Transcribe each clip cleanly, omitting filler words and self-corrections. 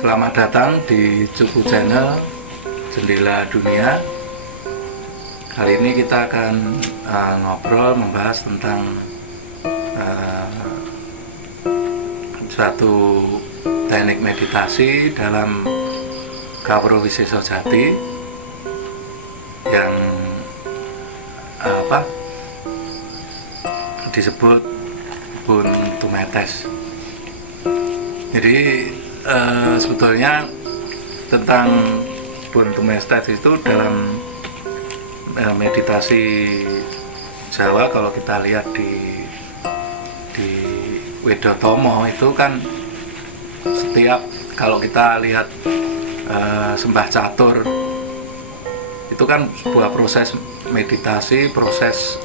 Selamat datang di Cupu Channel Jendela Dunia. Kali ini kita akan ngobrol membahas tentang suatu teknik meditasi dalam Gawra Wisesa Jati yang disebut Bun Tumetes. Jadi sebetulnya tentang Bun Tumetes itu dalam meditasi Jawa, kalau kita lihat di Wedotomo itu kan setiap kalau kita lihat sembah catur itu kan sebuah proses meditasi, proses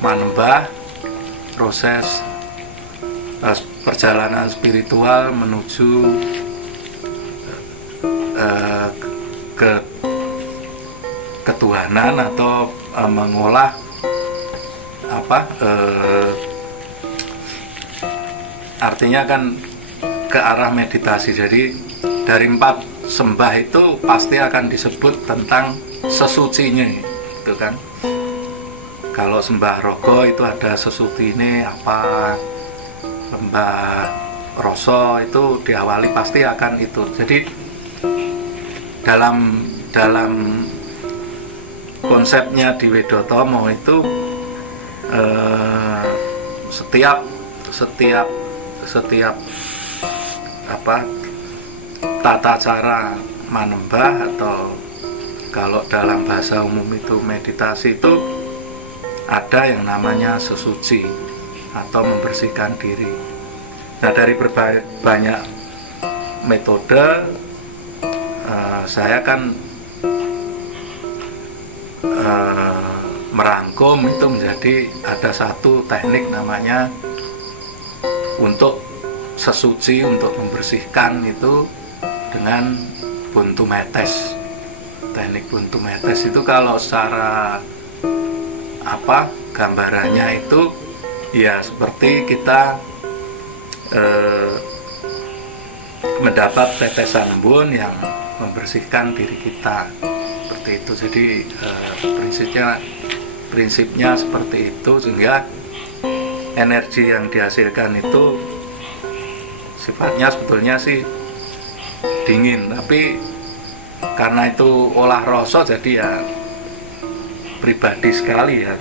manembah, proses perjalanan spiritual menuju ke ketuhanan atau mengolah artinya kan ke arah meditasi. Jadi dari 4 sembah itu pasti akan disebut tentang sesucinya, gitu kan. Kalau sembah rogo itu ada sesucine apa, sembah roso itu diawali pasti akan itu. Jadi dalam konsepnya di Wedotomo itu setiap tata cara manembah, atau kalau dalam bahasa umum itu meditasi, itu ada yang namanya sesuci atau membersihkan diri. Nah, dari banyak metode saya kan merangkum itu menjadi ada satu teknik namanya untuk sesuci, untuk membersihkan itu dengan Bun Tumetes. Teknik Bun Tumetes itu kalau secara gambarannya itu ya seperti kita mendapat tetesan embun yang membersihkan diri kita, seperti itu. Jadi prinsipnya seperti itu, sehingga energi yang dihasilkan itu sifatnya sebetulnya sih dingin, tapi karena itu olah rasa jadi ya pribadi sekali ya,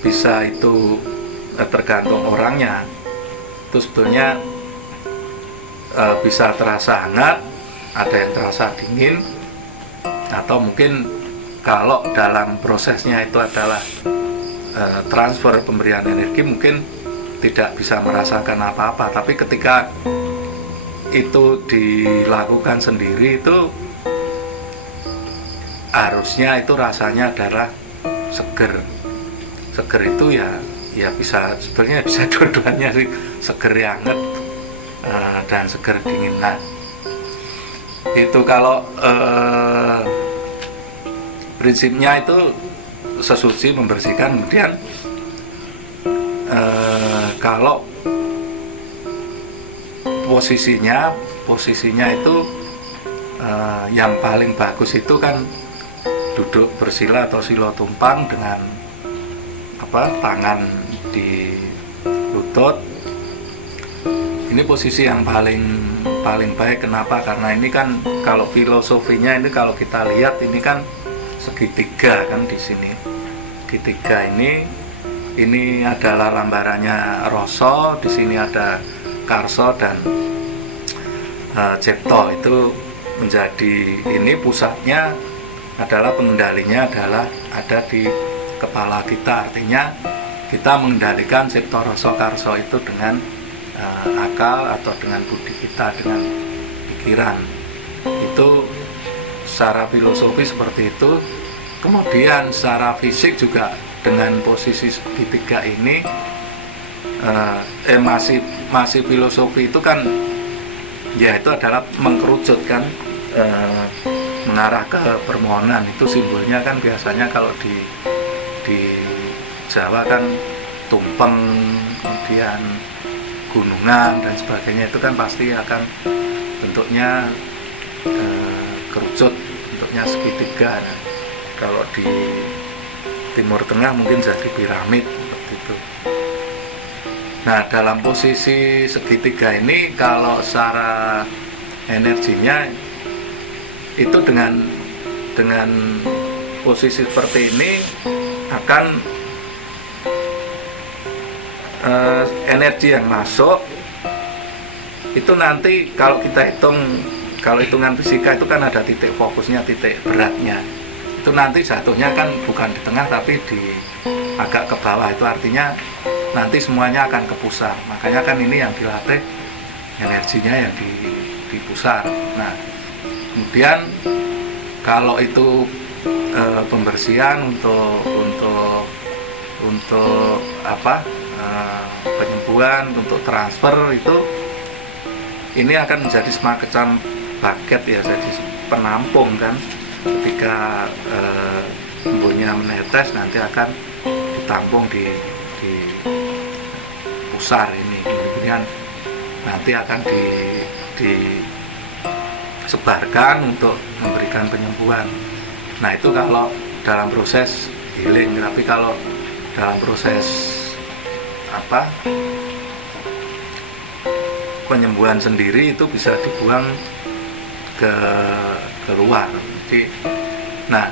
bisa itu tergantung orangnya. Itu sebetulnya bisa terasa hangat, ada yang terasa dingin, atau mungkin kalau dalam prosesnya itu adalah transfer pemberian energi, mungkin tidak bisa merasakan apa-apa. Tapi ketika itu dilakukan sendiri, itu harusnya itu rasanya adalah seger. Seger itu ya bisa, sebetulnya bisa dua-duanya sih, seger hangat dan seger dingin. Nah, itu kalau prinsipnya itu sesuci, membersihkan. Kemudian kalau posisinya itu yang paling bagus itu kan duduk bersila atau sila tumpang dengan tangan di lutut. Ini posisi yang paling baik. Kenapa? Karena ini kan kalau filosofinya ini kalau kita lihat ini kan segitiga kan di sini. Segitiga ini adalah lambarannya rasa, di sini ada karsa dan cipta. Itu menjadi ini pusatnya adalah pengendalinya adalah ada di kepala kita. Artinya kita mengendalikan cipta rasa karsa itu dengan akal atau dengan budi kita, dengan pikiran. Itu secara filosofi seperti itu. Kemudian secara fisik juga dengan posisi segitiga ini masih filosofi itu kan ya itu adalah mengkerucut kan, mengarah ke permohonan. Itu simbolnya kan biasanya kalau di Jawa kan tumpeng, kemudian gunungan dan sebagainya, itu kan pasti akan bentuknya kerucut, bentuknya segitiga. Nah, kalau di Timur Tengah mungkin jadi piramid seperti itu. Nah, dalam posisi segitiga ini kalau secara energinya itu dengan posisi seperti ini akan energi yang masuk itu nanti kalau kita hitung, kalau hitungan fisika itu kan ada titik fokusnya, titik beratnya. Itu nanti jatuhnya kan bukan di tengah tapi di agak ke bawah. Itu artinya nanti semuanya akan ke pusar. Makanya kan ini yang dilatih energinya yang di pusar. Nah, kemudian kalau itu pembersihan untuk penyembuhan, untuk transfer itu ini akan menjadi semacam bucket ya, jadi penampung kan. Ketika embunnya menetes nanti akan ditampung di pusar ini, kemudian nanti akan disebarkan untuk memberikan penyembuhan. Nah, itu kalau dalam proses healing. Tapi kalau dalam proses penyembuhan sendiri itu bisa dibuang ke luar. Jadi, nah,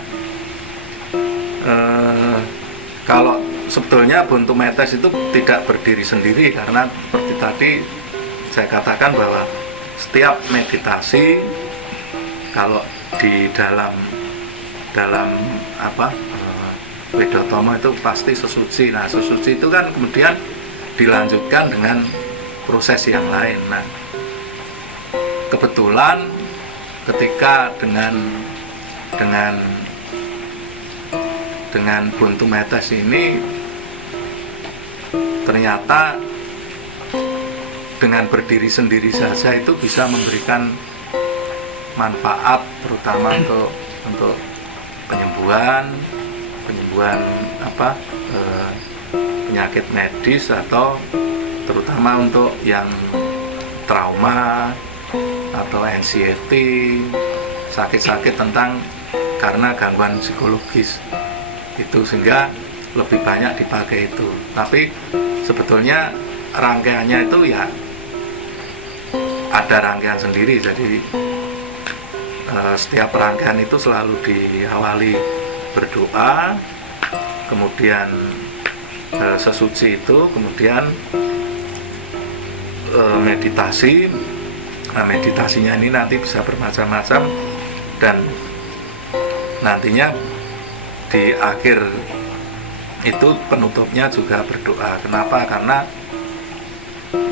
kalau sebetulnya buntu metes itu tidak berdiri sendiri, karena seperti tadi saya katakan bahwa setiap meditasi kalau di dalam Wedotama itu pasti sesuci. Nah, sesuci itu kan kemudian dilanjutkan dengan proses yang lain. Nah, kebetulan ketika dengan buntu metes ini ternyata dengan berdiri sendiri saja itu bisa memberikan manfaat, terutama untuk penyembuhan penyakit medis, atau terutama untuk yang trauma atau anxiety, sakit-sakit karena gangguan psikologis itu, sehingga lebih banyak dipakai itu. Tapi sebetulnya rangkaiannya itu ya ada rangkaian sendiri. Jadi setiap rangkaian itu selalu diawali berdoa, kemudian sesuci itu, kemudian meditasi. Nah, meditasinya ini nanti bisa bermacam-macam, dan nantinya di akhir itu penutupnya juga berdoa. Kenapa? Karena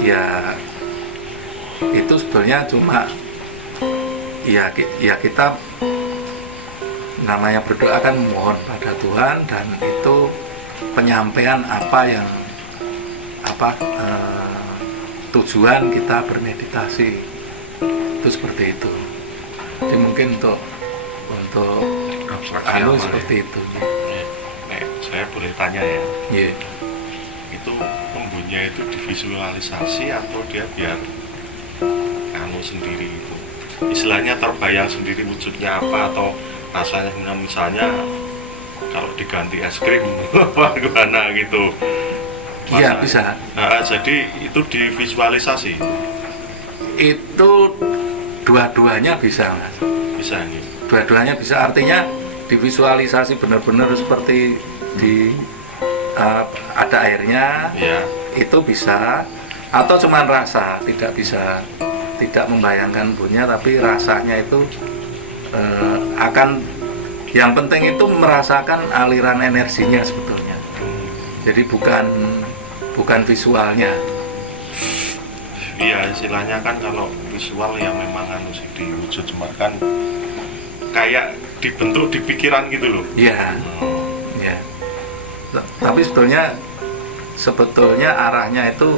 ya itu sebetulnya cuma ya kita namanya berdoa kan mohon pada Tuhan, dan itu penyampaian tujuan kita bermeditasi itu seperti itu. Jadi mungkin untuk seperti itu. Saya boleh tanya ya? Yeah. Itu embunnya itu divisualisasi atau dia biar sendiri itu? Istilahnya terbayang sendiri wujudnya apa, atau rasanya misalnya kalau diganti es krim apa gimana gitu. Iya bisa. Nah, jadi itu divisualisasi. Itu dua-duanya bisa, Mas. Bisa nih. Dua-duanya bisa, artinya divisualisasi benar-benar seperti di ada airnya, Ya. itu bisa. Atau cuman rasa, tidak bisa, tidak membayangkan bunyinya, tapi rasanya itu akan, yang penting itu merasakan aliran energinya sebetulnya. Jadi bukan visualnya. Iya, istilahnya kan kalau visual yang memang sih diwujud kan kayak dibentuk di pikiran gitu loh. Iya. Ya. Tapi sebetulnya arahnya itu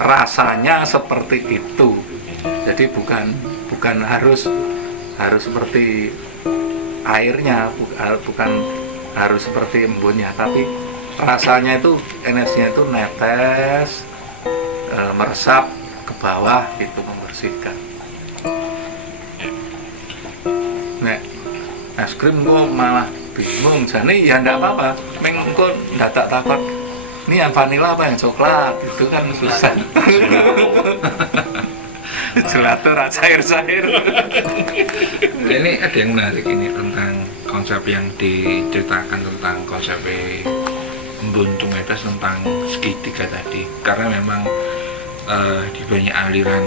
rasanya seperti itu. Jadi bukan harus seperti airnya, bukan harus seperti embunnya, tapi rasanya itu, energinya itu netes, meresap ke bawah, itu membersihkan. Nek es krim kok malah bingung, jadi ya ndak apa-apa, mengko ndak tak takut ini yang vanila apa yang coklat, itu kan susah. Gelato rasa cair-cair. Ini ada yang menarik ini tentang konsep yang diceritakan tentang konsep embun tumetes tentang segitiga tadi, karena memang di banyak aliran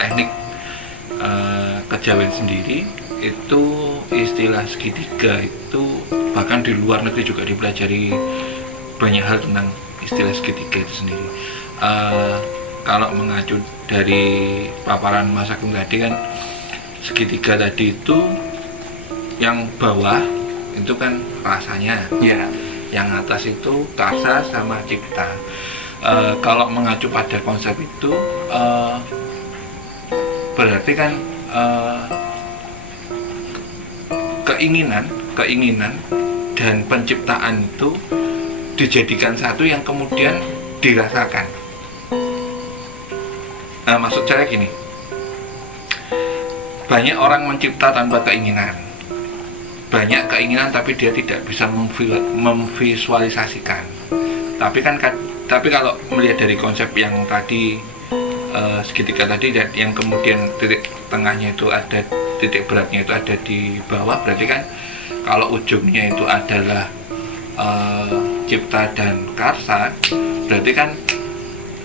teknik kejawen sendiri itu istilah segitiga itu bahkan di luar negeri juga dipelajari banyak hal tentang istilah segitiga itu sendiri. Kalau mengacu dari paparan Mas Agung tadi kan, segitiga tadi itu yang bawah itu kan rasanya, Ya. yang atas itu karsa sama cipta. Kalau mengacu pada konsep itu berarti kan keinginan dan penciptaan itu dijadikan satu yang kemudian dirasakan. Nah, maksud saya gini, banyak orang mencipta tanpa keinginan, banyak keinginan tapi dia tidak bisa memvisualisasikan. Tapi kalau melihat dari konsep yang tadi segitiga tadi, yang kemudian titik tengahnya itu ada, titik beratnya itu ada di bawah, berarti kan kalau ujungnya itu adalah cipta dan karsa, berarti kan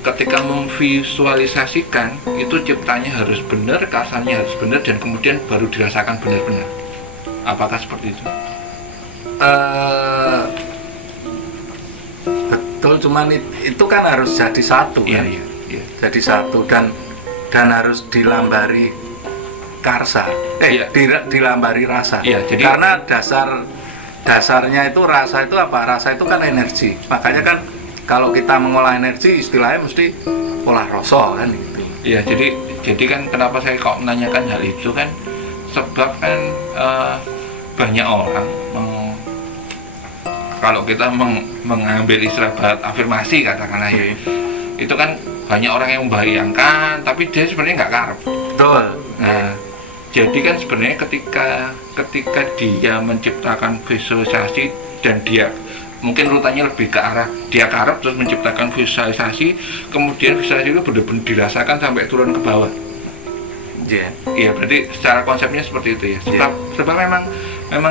ketika memvisualisasikan itu ciptanya harus benar, karsanya harus benar, dan kemudian baru dirasakan benar-benar. Apakah seperti itu? Betul, cuman itu kan harus jadi satu kan? Iya. Jadi satu dan harus dilambari karsa, Iya. dilambari rasa. Iya, jadi karena dasarnya itu rasa itu apa? Rasa itu kan energi. Makanya kan kalau kita mengolah energi istilahnya mesti olah rasa kan gitu. Iya, jadi kan kenapa saya kok menanyakan hal itu kan, sebab kan banyak orang kalau kita mengambil istilah barat afirmasi katakanlah ya, itu kan banyak orang yang membayangkan tapi dia sebenarnya nggak karep. Betul. Nah, jadi kan sebenarnya ketika dia menciptakan visualisasi dan dia mungkin rutanya lebih ke arah dia karep terus menciptakan visualisasi, kemudian visualisasi itu benar-benar dirasakan sampai turun ke bawah. Iya, berarti secara konsepnya seperti itu ya. Sebab memang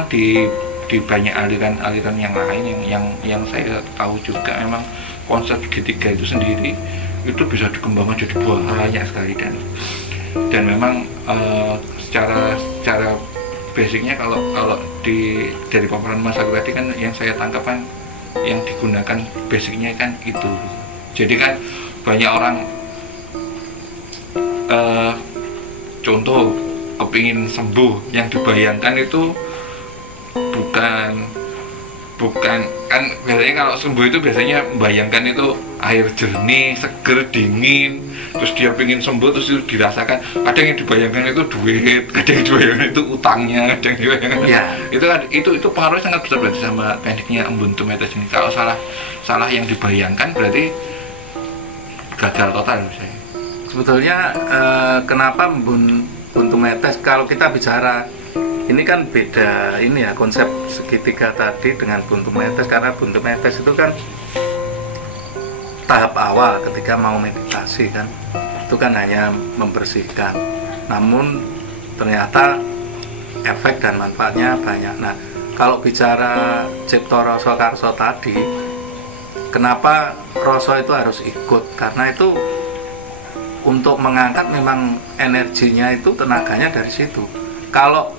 di banyak aliran yang lain yang saya tahu juga memang konsep segitiga itu sendiri itu bisa dikembangkan jadi banyak sekali, dan memang secara basicnya kalau dari paparan Mas Agung tadi kan yang saya tangkap kan yang digunakan basicnya kan itu. Jadi kan banyak orang contoh kepingin sembuh, yang dibayangkan itu bukan kan biasanya kalau sembuh itu biasanya membayangkan itu air jernih, seger, dingin, terus dia pengen sembuh terus itu dirasakan. Kadang yang dibayangkan itu duit, kadang yang dibayangkan itu utangnya, kadang yang dibayangkan itu pengaruhnya sangat besar berarti sama tekniknya embun tumetes ini. Kalau salah yang dibayangkan berarti gagal total saya. Sebetulnya kenapa embun tumetes, kalau kita bicara ini kan beda ini ya konsep segitiga tadi dengan buntu metes, karena buntu metes itu kan tahap awal ketika mau meditasi kan, itu kan hanya membersihkan, namun ternyata efek dan manfaatnya banyak. Nah, kalau bicara cipta rasa karsa tadi, kenapa rasa itu harus ikut? Karena itu untuk mengangkat memang energinya itu, tenaganya dari situ. Kalau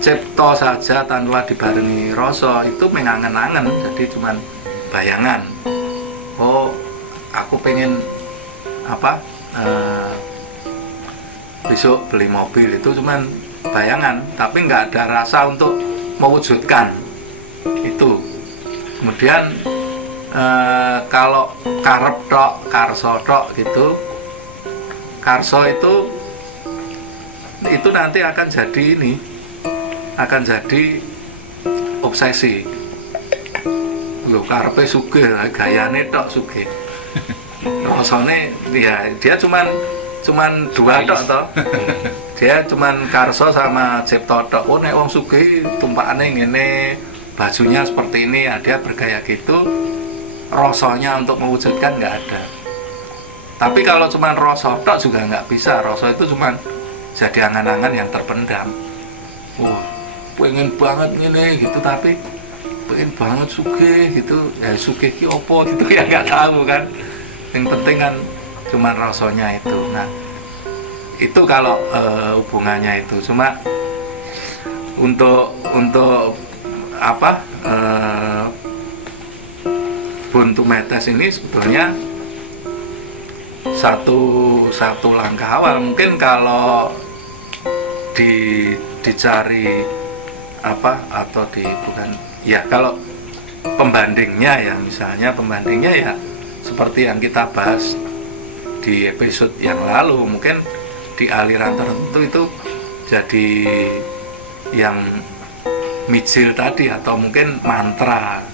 cipta saja tanpa dibarengi rasa itu mengangen-angen, jadi cuman bayangan. Oh, aku pengen apa? Besok beli mobil, itu cuman bayangan, tapi nggak ada rasa untuk mewujudkan itu. Kemudian kalau karep tok, karso tok gitu, karso itu nanti akan jadi ini, akan jadi obsesi. Lho karepe sugih, gayane tok sugih. Rasane ya dia cuman dua tok toh. Dia cuman karso sama cipta tok. Oh nek wong sugih tumpakane ngene, bajunya seperti ini, dia bergaya gitu. Rasanya untuk mewujudkan nggak ada. Tapi kalau cuman rasa tok juga nggak bisa. Rasa itu cuman jadi angan-angan yang terpendam. Wah, pengen banget ngene gitu, tapi pengen banget sugih gitu. Ya sugih ki opo gitu ya nggak tahu kan. Yang penting kan cuman rasanya itu. Nah, itu kalau hubungannya itu. Cuma untuk apa, buntu metes ini sebetulnya satu langkah awal. Mungkin kalau dicari apa, atau bukan ya, kalau pembandingnya ya, misalnya pembandingnya ya seperti yang kita bahas di episode yang lalu, mungkin di aliran tertentu itu jadi yang mijil tadi, atau mungkin mantra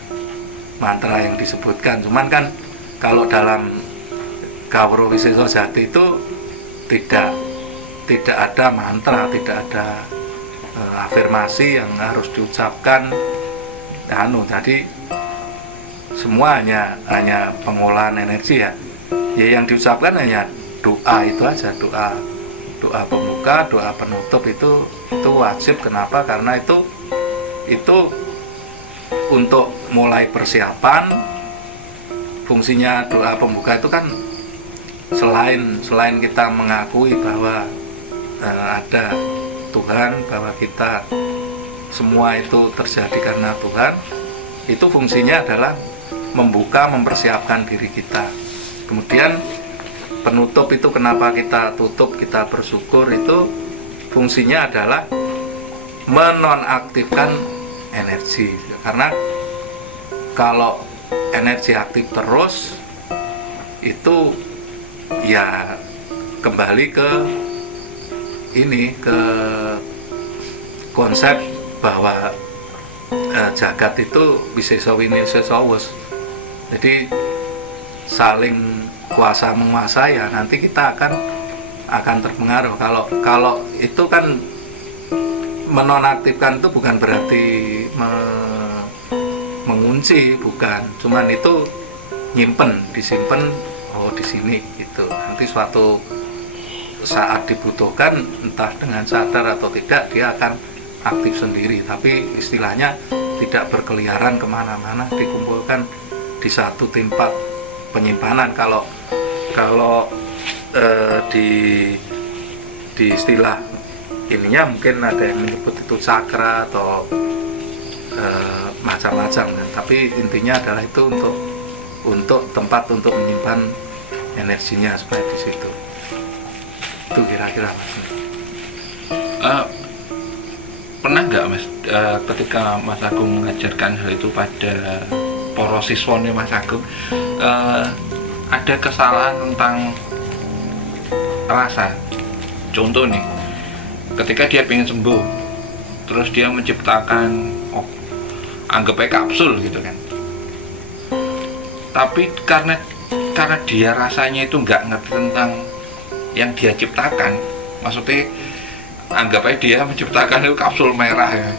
yang disebutkan. Cuman kan kalau dalam Gawra Wisesa Jati itu tidak ada mantra, tidak ada afirmasi yang harus diucapkan. Jadi semua hanya pengolahan energi ya. Ya yang diucapkan hanya doa itu aja, doa pembuka, doa penutup itu wajib. Kenapa? Karena itu untuk mulai persiapan. Fungsinya doa pembuka itu kan selain kita mengakui bahwa ada Tuhan, bahwa kita semua itu terjadi karena Tuhan, itu fungsinya adalah membuka, mempersiapkan diri kita. Kemudian penutup itu, kenapa kita tutup, kita bersyukur, itu fungsinya adalah menonaktifkan energi. Karena kalau energi aktif terus, itu ya kembali ke konsep bahwa jagat itu wisesa winisesa wus. Jadi saling kuasa menguasai ya, nanti kita akan terpengaruh. Kalau itu kan menonaktifkan itu bukan berarti mengunci, bukan. Cuman itu disimpan di sini gitu. Nanti suatu saat dibutuhkan, entah dengan sadar atau tidak, dia akan aktif sendiri. Tapi istilahnya tidak berkeliaran kemana-mana, dikumpulkan di satu tempat penyimpanan. Kalau di istilah ininya mungkin ada yang menyebut itu cakra atau macam-macam kan. Tapi intinya adalah itu untuk tempat untuk menyimpan energinya supaya di situ. Itu kira-kira Mas. Pernah nggak Mas, ketika Mas Agung mengajarkan hal itu pada para siswane Mas Agung, ada kesalahan tentang rasa? Contoh nih, ketika dia pengen sembuh, terus dia menciptakan anggapnya kapsul gitu kan, tapi karena dia rasanya itu nggak ngerti tentang yang dia ciptakan, maksudnya anggap aja dia menciptakan itu kapsul merah ya,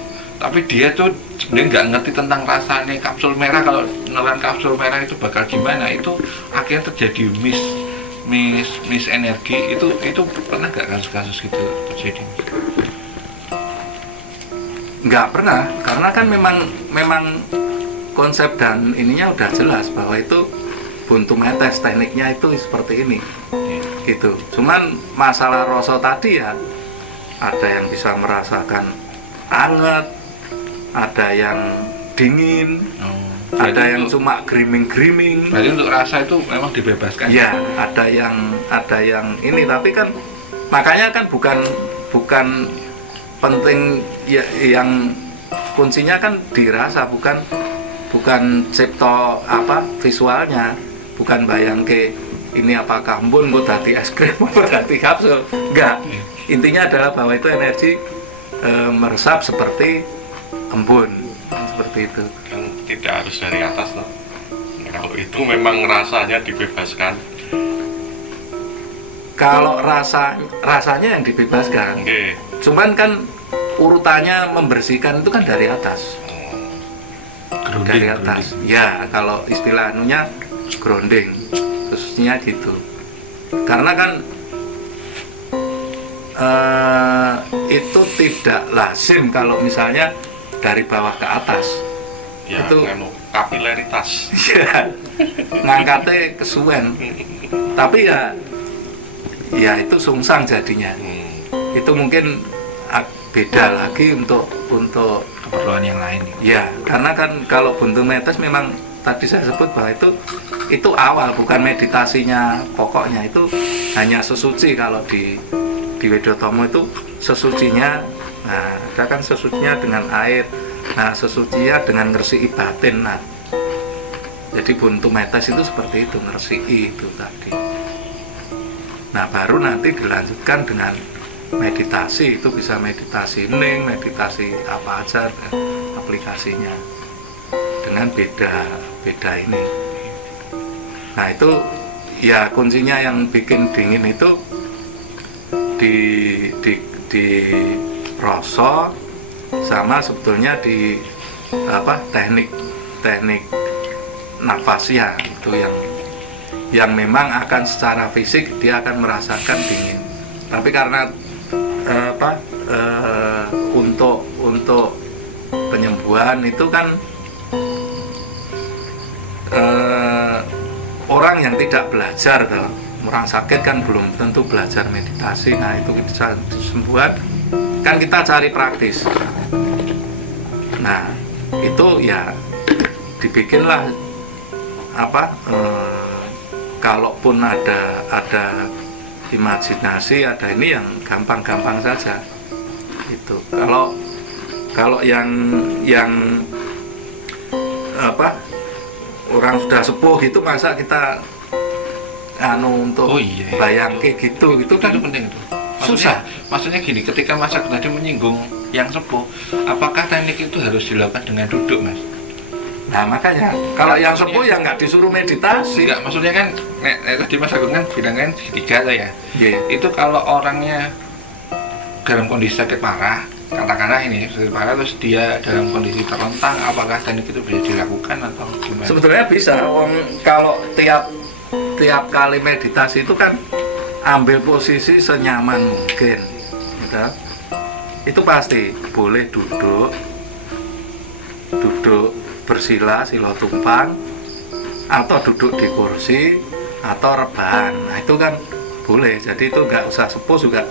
tapi dia tuh sebenarnya nggak ngerti tentang rasanya kapsul merah. Kalau nelan kapsul merah itu bakal gimana, itu akhirnya terjadi miss energi. Itu pernah nggak kasus-kasus gitu terjadi? Nggak pernah, karena kan memang konsep dan ininya udah jelas bahwa itu buntu metes, tekniknya itu seperti ini gitu. Cuman masalah rasa tadi ya, ada yang bisa merasakan hangat, ada yang dingin, ada yang cuma griming. Berarti untuk rasa itu memang dibebaskan ya? Ada yang ini, tapi kan makanya kan bukan penting ya, yang kuncinya kan dirasa, bukan cipto apa visualnya, bukan bayang ke ini apakah embun kok dadi es krim apa dadi kapsul, enggak. Intinya adalah bahwa itu energi meresap seperti embun, seperti itu. Kan tidak harus dari atas loh. Nah, kalau itu memang rasanya dibebaskan. Kalau rasanya yang dibebaskan, Okay. Cuman kan urutannya membersihkan itu kan dari atas. Dari atas. Ya, kalau istilah anunya grounding, khususnya gitu. Karena kan itu tidak lazim kalau misalnya dari bawah ke atas. Ya, itu kapilaritas. Ya, ngangkatnya kesuwen. Tapi ya itu sungsang jadinya. Itu mungkin beda lagi untuk keperluan yang lain. Ya, karena kan kalau buntu metes memang tadi saya sebut bahwa itu awal, bukan meditasinya pokoknya. Itu hanya sesuci. Kalau di Wedotomo itu sesucinya, nah ada kan sesucinya dengan air, nah sesucinya dengan ngersii batin. Nah jadi buntu metes itu seperti itu, ngersii itu tadi. Nah baru nanti dilanjutkan dengan meditasi. Itu bisa meditasi hening, meditasi apa aja aplikasinya dengan beda ini. Nah itu ya kuncinya yang bikin dingin itu di rasa sama sebetulnya di apa teknik nafasnya itu yang memang akan secara fisik dia akan merasakan dingin. Tapi karena untuk penyembuhan itu kan orang yang tidak belajar tuh, orang sakit kan belum tentu belajar meditasi. Nah itu kita kesembuhan kan kita cari praktis. Nah itu ya dibikinlah apa kalaupun ada imajinasi, ada ini yang gampang-gampang saja itu. Kalau yang apa orang sudah sepuh gitu, masa kita untuk bayang kayak gitu kan itu penting itu. Susah. Maksudnya gini, ketika Mas Agung tadi menyinggung yang sepuh, apakah teknik itu harus dilakukan dengan duduk, Mas? Nah makanya kalau yang sepuh ya nggak disuruh meditasi. Enggak, maksudnya kan tadi Mas Agung kan bilang kan segitiga tuh ya. Yeah. Itu kalau orangnya dalam kondisi sakit parah, katakanlah ini sakit parah, terus dia dalam kondisi terlentang, apakah teknik itu bisa dilakukan atau gimana? Sebetulnya bisa. Kalau tiap kali meditasi itu kan ambil posisi senyaman mungkin, gitu. Itu pasti boleh duduk bersila, sila tumpang, atau duduk di kursi, atau rebahan. Nah itu kan boleh. Jadi itu nggak usah sepuh juga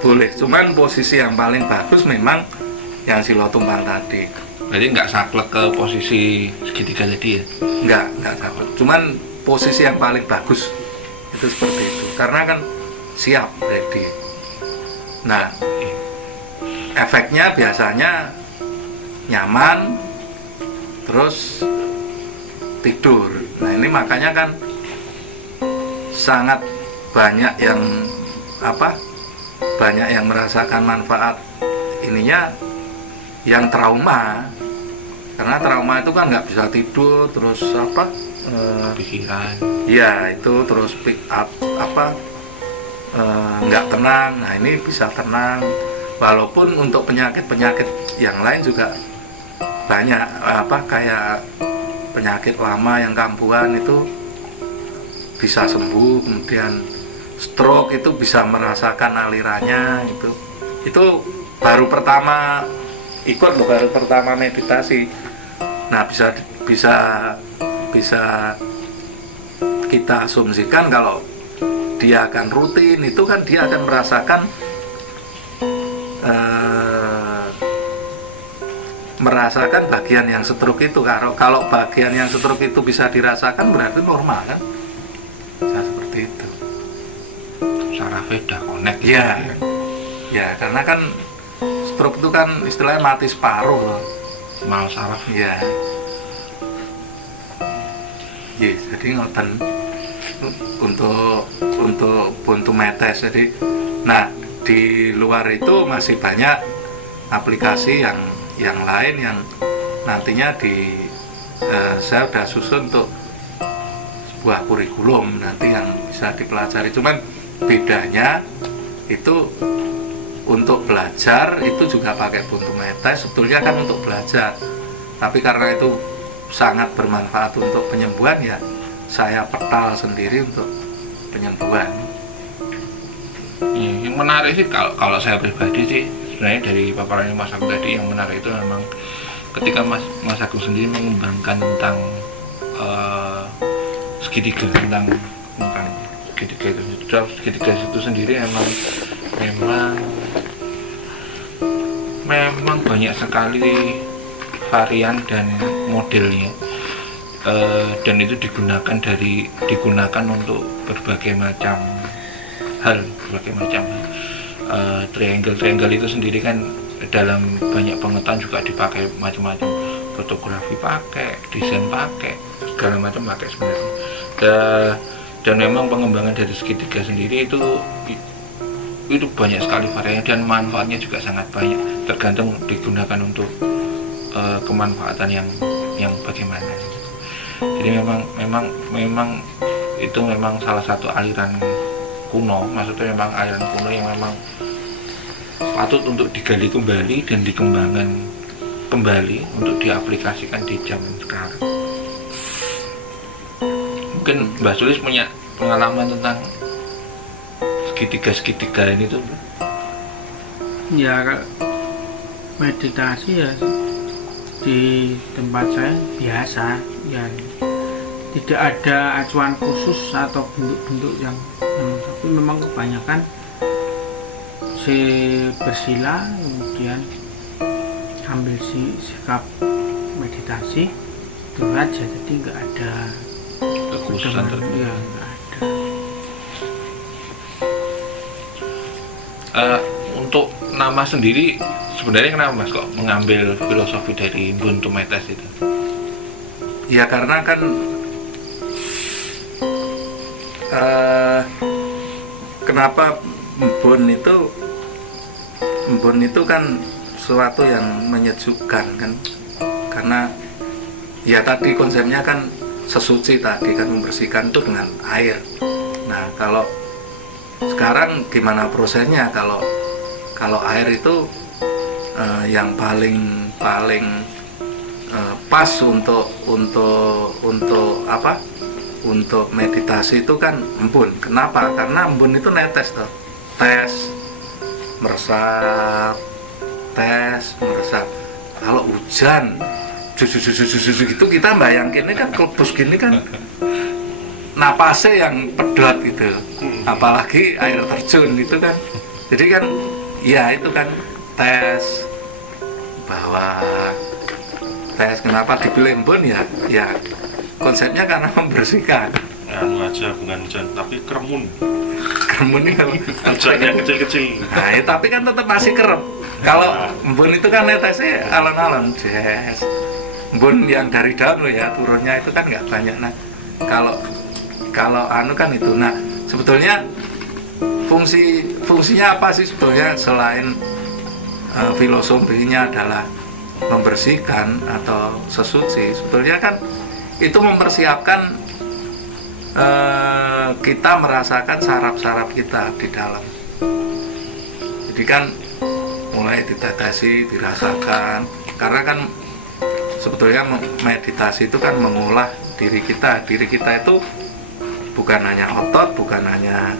boleh. Cuman posisi yang paling bagus memang yang sila tumpang tadi. Berarti nggak saklek ke posisi segitiga tadi ya? Nggak saklek. Cuman posisi yang paling bagus itu seperti itu. Karena kan siap, ready. Nah efeknya biasanya nyaman, terus tidur. Nah ini makanya kan sangat banyak yang banyak yang merasakan manfaat ininya yang trauma. Karena trauma itu kan nggak bisa tidur, terus pikiran. Ya itu terus pick up nggak tenang. Nah ini bisa tenang, walaupun untuk penyakit yang lain juga banyak, kayak penyakit lama yang kambuhan itu bisa sembuh, kemudian stroke itu bisa merasakan alirannya. Itu baru pertama baru pertama meditasi. Nah bisa kita asumsikan kalau dia akan rutin itu kan dia akan merasakan bagian yang stroke itu. Kalau bagian yang stroke itu bisa dirasakan berarti normal kan, bisa seperti itu. Saraf udah connect ya, ya karena kan stroke itu kan istilahnya mati separuh loh, mal saraf. Ya, yes, jadi ngoten untuk buntu metes. Jadi, nah di luar itu masih banyak aplikasi yang lain yang nantinya saya udah susun untuk sebuah kurikulum nanti yang bisa dipelajari. Cuman bedanya itu untuk belajar itu juga pakai buntu metes, sebetulnya kan untuk belajar, tapi karena itu sangat bermanfaat untuk penyembuhan, ya saya petal sendiri untuk penyembuhan. Yang menarik sih kalau saya pribadi sih sebenarnya dari paparannya Mas Agung tadi, yang menarik itu memang ketika Mas Agung sendiri mengembangkan tentang segitiga, tentang segitiga itu sendiri memang banyak sekali varian dan modelnya, dan itu digunakan untuk berbagai macam hal. Triangle itu sendiri kan dalam banyak pengetahuan juga dipakai macam-macam, fotografi pakai, desain pakai, segala macam pakai sebenarnya. Dan memang pengembangan dari segitiga sendiri itu banyak sekali variannya dan manfaatnya juga sangat banyak, tergantung digunakan untuk kemanfaatan yang bagaimana. Jadi memang itu memang salah satu aliran kuno, maksudnya memang aliran kuno yang memang patut untuk digali kembali dan dikembangkan kembali untuk diaplikasikan di zaman sekarang. Mungkin Mbak Sulis punya pengalaman tentang segitiga ini tuh? Ya, meditasi ya di tempat saya biasa, ya tidak ada acuan khusus atau bentuk-bentuk yang tapi memang kebanyakan bersila, kemudian ambil sikap meditasi itu aja, jadi nggak ada kekhususan tertentu. Ya, nggak ada. Untuk nama sendiri sebenarnya kenapa Mas kok mengambil filosofi dari Buntu Metes itu? Ya karena kan kenapa embun itu kan sesuatu yang menyejukkan kan, karena ya tadi konsepnya kan sesuci tadi kan, membersihkan itu dengan air. Nah kalau sekarang gimana prosesnya? Kalau air itu yang paling pas untuk apa? Untuk meditasi itu kan embun. Kenapa? Karena embun itu netes tuh. Tes, meresap. Kalau hujan gitu kita bayanginnya kan kelebus gini kan napasnya yang pedot gitu, apalagi air terjun gitu kan. Jadi kan ya itu kan tes kenapa dipilih embun ya konsepnya karena membersihkan. Anu aja bukan hujan tapi kermun ini kalau hujannya kecil-kecil. Nah ya, tapi kan tetap masih kerep. Kalau embun itu kan netesnya alon-alon, yes. Embun yang dari daun loh ya, turunnya itu kan nggak banyak. Nah kalau anu kan itu. Nah sebetulnya fungsinya apa sih sebetulnya selain filosofinya adalah membersihkan atau sesuci? Sebetulnya kan itu mempersiapkan kita merasakan saraf-saraf kita di dalam. Jadi kan mulai ditetesi, dirasakan, karena kan sebetulnya meditasi itu kan mengolah diri kita. Diri kita itu bukan hanya otot, bukan hanya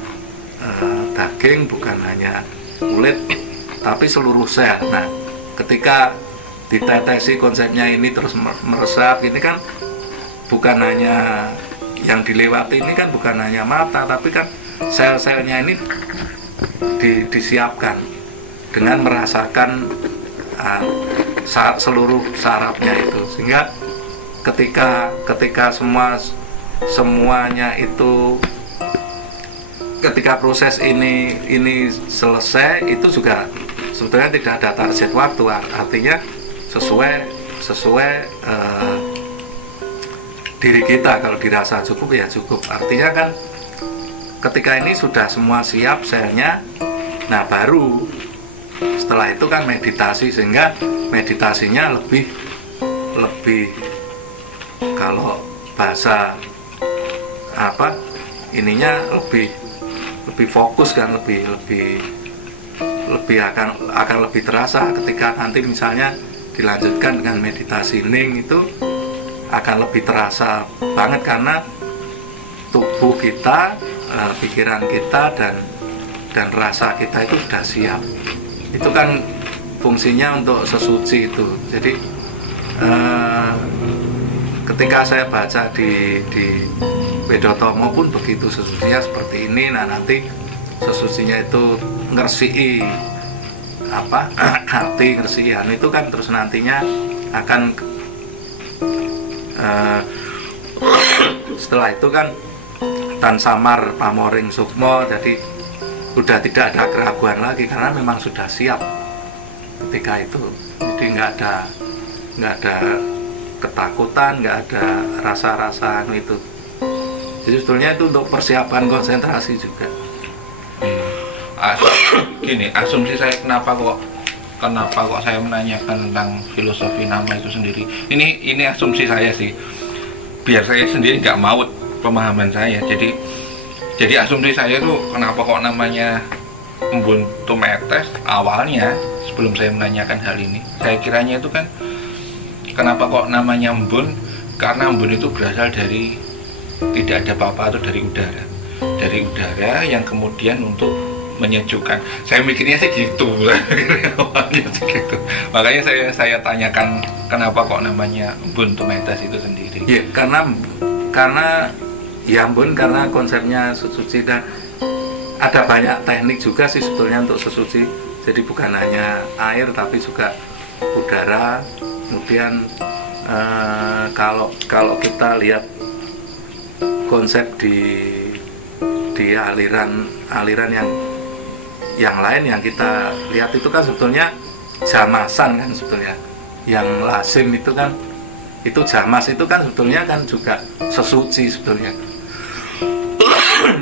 daging, bukan hanya kulit, tapi seluruh sel. Nah, ketika ditetesi konsepnya ini terus meresap, ini kan bukan hanya yang dilewati, ini kan bukan hanya mata, tapi kan sel-selnya ini disiapkan dengan merasakan seluruh sarafnya itu, sehingga ketika semuanya itu, ketika proses ini selesai, itu juga sebetulnya tidak ada target waktu, artinya sesuai diri kita. Kalau dirasa cukup ya cukup, artinya kan ketika ini sudah semua siap selnya, nah baru setelah itu kan meditasi, sehingga meditasinya lebih kalau bahasa ininya lebih fokus kan, lebih akan lebih terasa ketika nanti misalnya dilanjutkan dengan meditasi hening, itu akan lebih terasa banget karena tubuh kita, pikiran kita dan rasa kita itu sudah siap. Itu kan fungsinya untuk sesuci itu. Jadi ketika saya baca di Wedotomo pun begitu, sesucinya seperti ini. Nah, nanti sesucinya itu ngersii hati, ngersihan itu kan terus nantinya akan setelah itu kan tan samar pamoring sukmo, jadi sudah tidak ada keraguan lagi karena memang sudah siap ketika itu. Jadi nggak ada ketakutan, nggak ada rasa-rasa itu. Jadi sebetulnya itu untuk persiapan konsentrasi juga. Gini, asumsi saya kenapa kok saya menanyakan tentang filosofi nama itu sendiri. Ini asumsi saya sih. Biar saya sendiri nggak maut pemahaman saya. Jadi asumsi saya itu kenapa kok namanya Ubuntu Metes awalnya, sebelum saya menanyakan hal ini, saya kiranya itu kan kenapa kok namanya embun? Karena embun itu berasal dari tidak ada apa-apa, atau dari udara yang kemudian untuk menyejukkan. Saya mikirnya sih gitu. Makanya saya tanyakan kenapa kok namanya Ubuntu Metes itu sendiri. Ya, karena ya embun, karena konsepnya sesuci, dan ada banyak teknik juga sih sebetulnya untuk sesuci. Jadi bukan hanya air tapi juga udara. Kemudian kalau kita lihat konsep di aliran yang lain yang kita lihat itu kan sebetulnya jamasan kan, sebetulnya yang lazim itu kan, itu jamas itu kan sebetulnya kan juga sesuci sebetulnya.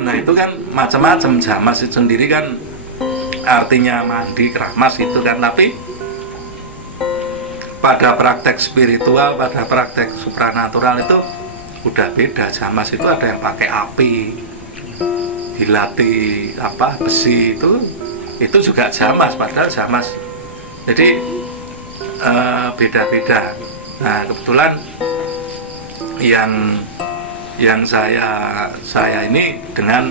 Nah itu kan macam-macam, jamas itu sendiri kan artinya mandi, keramas itu kan, tapi pada praktek spiritual, pada praktek supranatural itu udah beda. Jamas itu ada yang pakai api, dilati besi, itu juga jamas, padahal jamas. Jadi beda-beda. Nah kebetulan yang saya ini dengan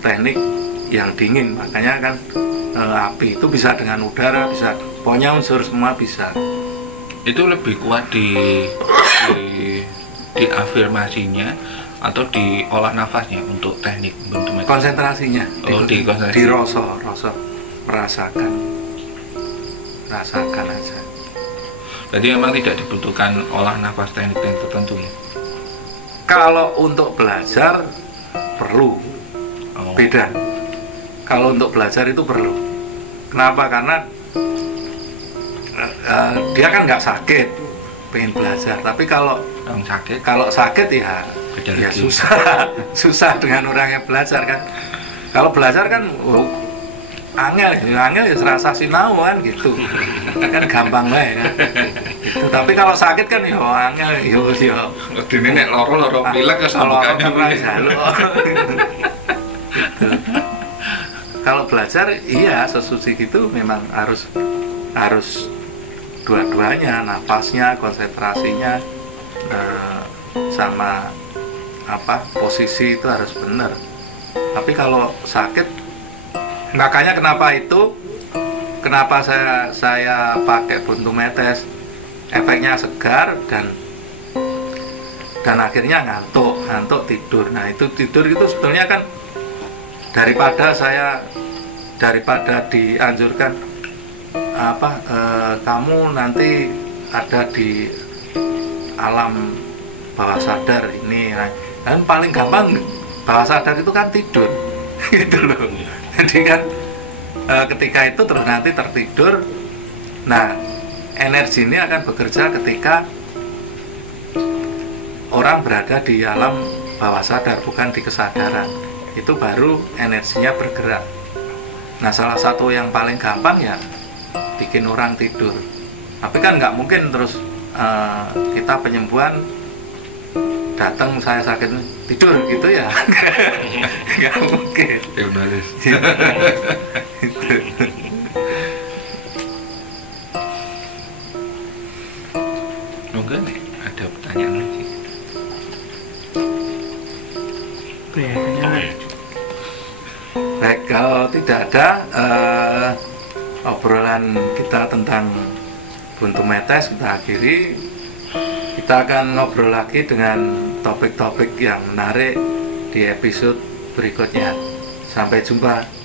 teknik yang dingin, makanya kan api itu bisa dengan udara, bisa pokoknya unsur semua bisa. Itu lebih kuat di afirmasinya atau di olah nafasnya untuk teknik bentuk konsentrasinya. Di konsentrasi. Di rasa merasakan aja. Jadi memang tidak dibutuhkan olah nafas teknik tertentu ya. Kalau untuk belajar perlu. Beda. Kalau untuk belajar itu perlu. Kenapa? Karena dia kan nggak sakit, pengen belajar. Tapi kalau sakit ya susah dengan orang yang belajar kan. Kalau belajar kan angel ya serasa sinau kan gitu. Kan gampang lah kan. Gitu. Tapi kalau sakit kan ya angel ya. Dene nek loro pilek ke sambungannya Gitu. Kalau belajar iya sesuci gitu memang harus dua-duanya, napasnya, konsentrasinya, sama posisi itu harus benar. Tapi kalau sakit, makanya kenapa saya pakai buntu metes, efeknya segar dan akhirnya ngantuk tidur. Nah itu tidur itu sebetulnya kan daripada dianjurkan kamu nanti ada di alam bawah sadar ini, dan paling gampang bawah sadar itu kan tidur gitu loh. Jadi kan ketika itu terus nanti tertidur, nah energi ini akan bekerja ketika orang berada di alam bawah sadar, bukan di kesadaran. Itu baru energinya bergerak. Nah salah satu yang paling gampang ya bikin orang tidur. Tapi kan nggak mungkin terus kita penyembuhan datang saya sakit tidur gitu ya. Nggak mungkin. Jurnalis. Enggak nih, ada pertanyaan lagi. Baik, kalau tidak ada obrolan kita tentang buntu metes kita akhiri. Kita akan ngobrol lagi dengan topik-topik yang menarik di episode berikutnya. Sampai jumpa.